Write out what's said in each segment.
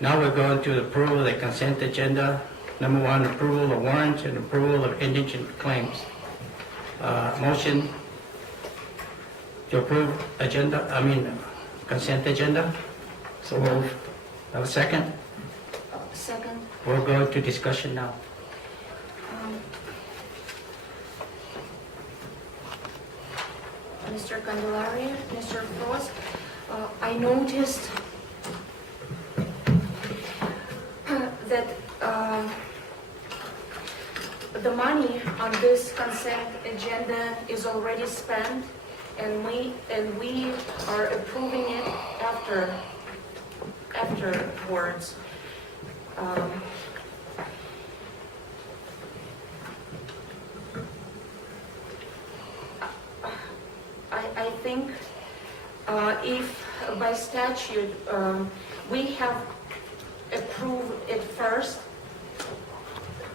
Now we're going to approval of the consent agenda. Number one, approval of warrants and approval of indigent claims. Motion to approve consent agenda. So move. Have a second? Second. We'll go to discussion now. Mr. Candelaria, Mr. Frost, I noticed that the money on this consent agenda is already spent, and we are approving it afterwards. I think if by statute we have approved it first,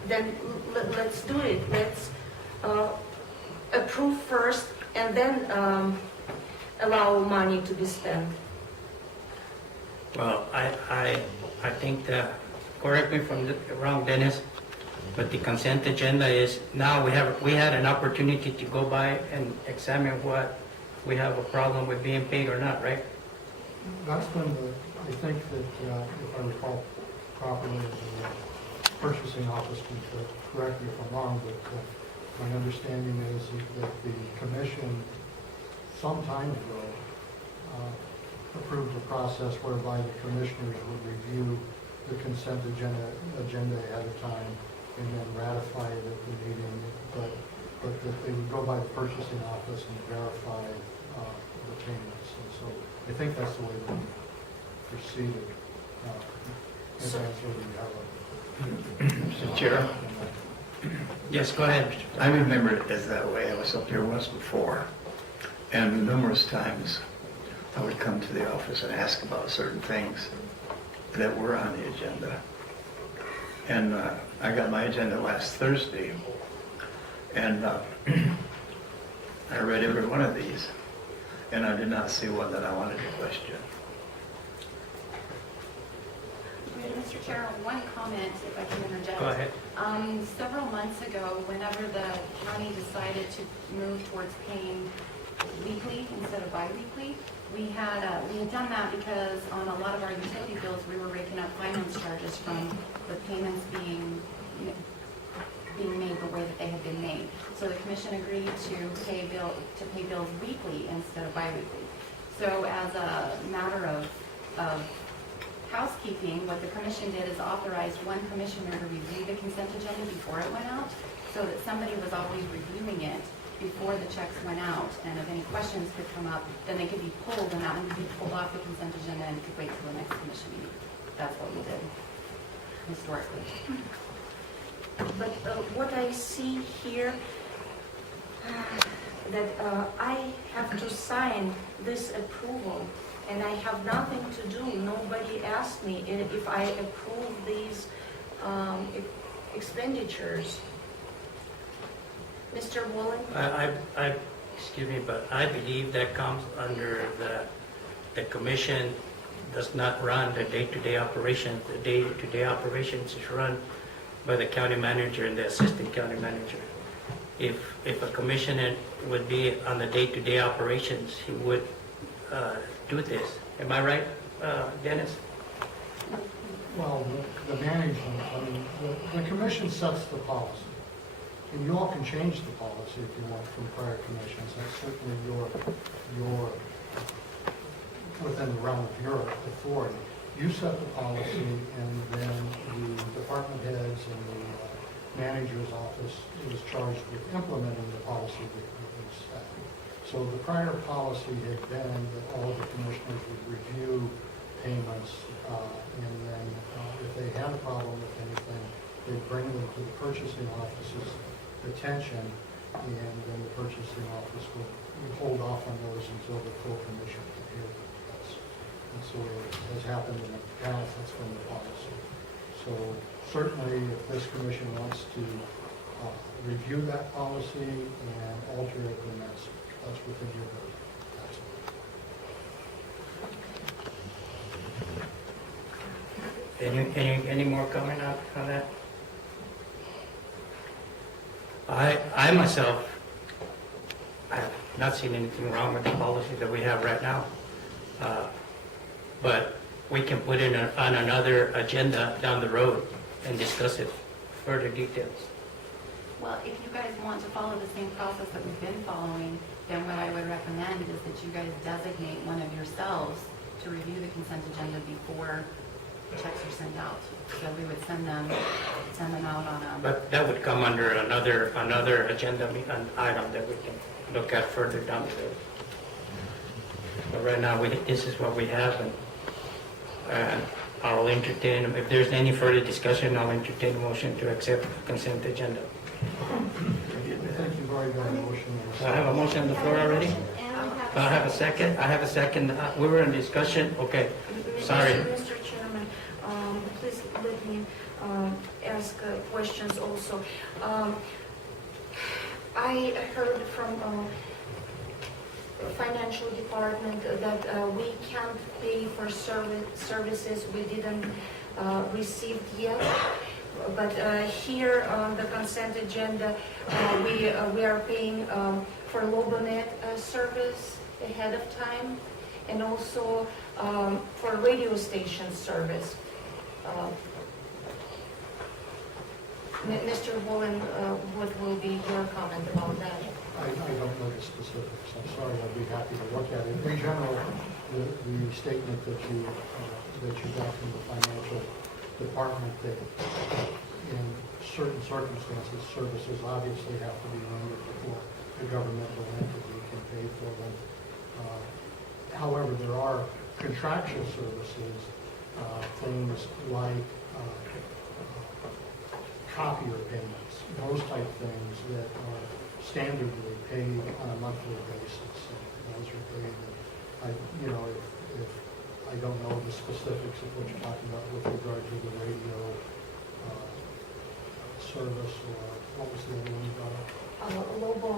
then let's do it. Let's approve first and then allow money to be spent. Well, I think that, correct me if I'm wrong, Dennis, but the consent agenda is, now we had an opportunity to go by and examine what we have a problem with being paid or not, right? That's been I think that if I recall properly, the purchasing office can correct me if I'm wrong, but my understanding is that the commission some time ago approved a process whereby the commissioners would review the consent agenda ahead of time and then ratify it at the meeting, but that they would go by the purchasing office and verify the payments. And so I think that's the way we proceeded. As Mr. Chair, Yes, go ahead. I remember it as that way. I was up here once before, and numerous times I would come to the office and ask about certain things that were on the agenda. And I got my agenda last Thursday, and I read every one of these, and I did not see one that I wanted to question. Mr. Chair, one comment, if I can interject. Go ahead. Several months ago, whenever the county decided to move towards paying weekly instead of bi-weekly, we had done that because on a lot of our utility bills, we were raking up finance charges from the payments being made the way that they had been made. So the commission agreed to pay bills weekly instead of bi-weekly. So as a matter of housekeeping, what the commission did is authorize one commissioner to review the consent agenda before it went out, so that somebody was always reviewing it before the checks went out, and if any questions could come up, then they could be pulled, and that one could be pulled off the consent agenda and could wait till the next commission meeting. That's what we did historically. But what I see here, that I have to sign this approval, and I have nothing to do. Nobody asked me if I approve these expenditures. Mr. Wallen? Excuse me, but I believe that comes under the commission does not run the day-to-day operations. The day-to-day operations is run by the county manager and the assistant county manager. If a commissioner would be on the day-to-day operations, he would do this. Am I right, Dennis? well, the management, I mean, the commission sets the policy. And you all can change the policy if you want from prior commissions. That's certainly your within the realm of your authority. You set the policy, and then the department heads and the manager's office is charged with implementing the policy that you set. So the prior policy had been that all the commissioners would review payments, and then if they had a problem with anything, they'd bring them to the purchasing office's attention, and then the purchasing office would hold off on those until the full commission could hear them. And so it has happened in the past. That's been the policy. So certainly, if this commission wants to review that policy and alter it, then that's within your vote. That's it. Any more comment on that? I myself, I have not seen anything wrong with the policy that we have right now. But we can put it on another agenda down the road and discuss it, further details. Well, if you guys want to follow the same process that we've been following, then what I would recommend is that you guys designate one of yourselves to review the consent agenda before checks are sent out. So we would send them out on a, But that would come under another agenda an item that we can look at further down the road. But right now, this is what we have, and I'll entertain, if there's any further discussion, I'll entertain a motion to accept the consent agenda. Thank you very much. So I have a motion on the floor already? I have a second. We were in discussion. Okay, sorry. Mr. Chairman, please let me ask questions also. I heard from financial department that we can't pay for services we didn't receive yet. But here on the consent agenda, we are paying for Lobonet service ahead of time, and also for radio station service. Mr. Wallen, what will be your comment about that? I don't know the specifics. I'm sorry, I'd be happy to look at it. In general, the statement that you got from the financial department that in certain circumstances, services obviously have to be rendered before the governmental entity can pay for them. However, there are contractual services, things like copier payments, those type things that are standardly paid on a monthly basis. And those are paid, if I don't know the specifics of what you're talking about with regard to the radio service, or what was the other one you brought up? Lobo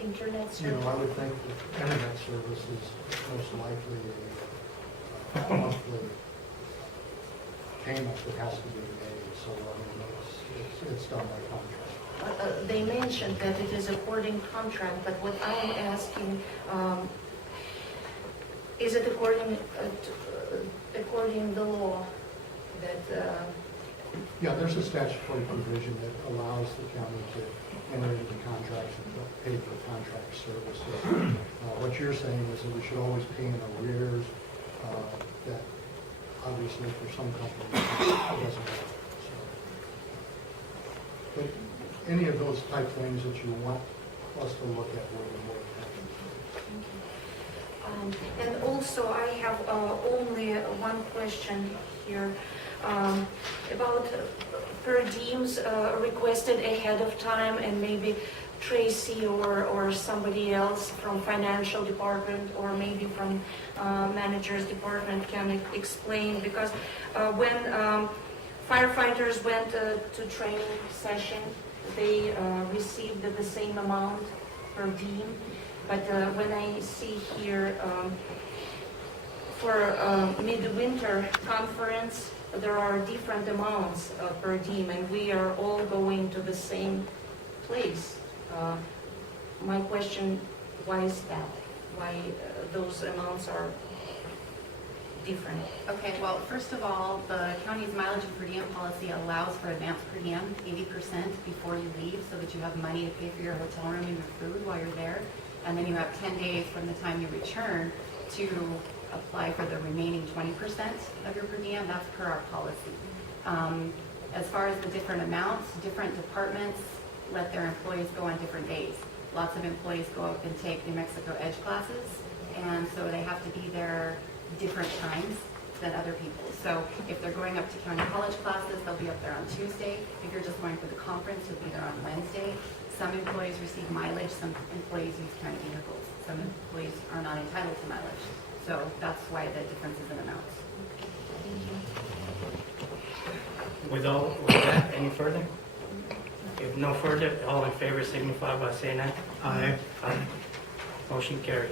internet service. I would think that internet service is most likely a monthly payment that has to be made. So, it's done by contract. They mentioned that it is according contract, but what I am asking, is it according the law that? Yeah, there's a statutory provision that allows the county to enter into contracts and pay for contract services. What you're saying is that we should always pay in arrears. That obviously for some companies it doesn't work. So, but any of those type things that you want us to look at, we're more than happy to do. And also, I have only one question here about per diems requested ahead of time, and maybe Tracy or somebody else from financial department or maybe from manager's department can explain, because when firefighters went to training session, they received the same amount per diem. But when I see here for midwinter conference, there are different amounts per diem, and we are all going to the same place. My question, why is that? Why those amounts are different? okay, well, first of all, the county's mileage and per diem policy allows for advance per diem, 80% before you leave, so that you have money to pay for your hotel room and your food while you're there. And then you have 10 days from the time you return to apply for the remaining 20% of your per diem. That's per our policy. As far as the different amounts, different departments let their employees go on different days. Lots of employees go up and take New Mexico Edge classes, and so they have to be there different times than other people. So if they're going up to county college classes, they'll be up there on Tuesday. If you're just going for the conference, you'll be there on Wednesday. Some employees receive mileage, some employees use county vehicles. Some employees are not entitled to mileage. So that's why the difference is in amounts. With that, any further? If no further, all in favor signify by saying aye. Aye. Motion carried.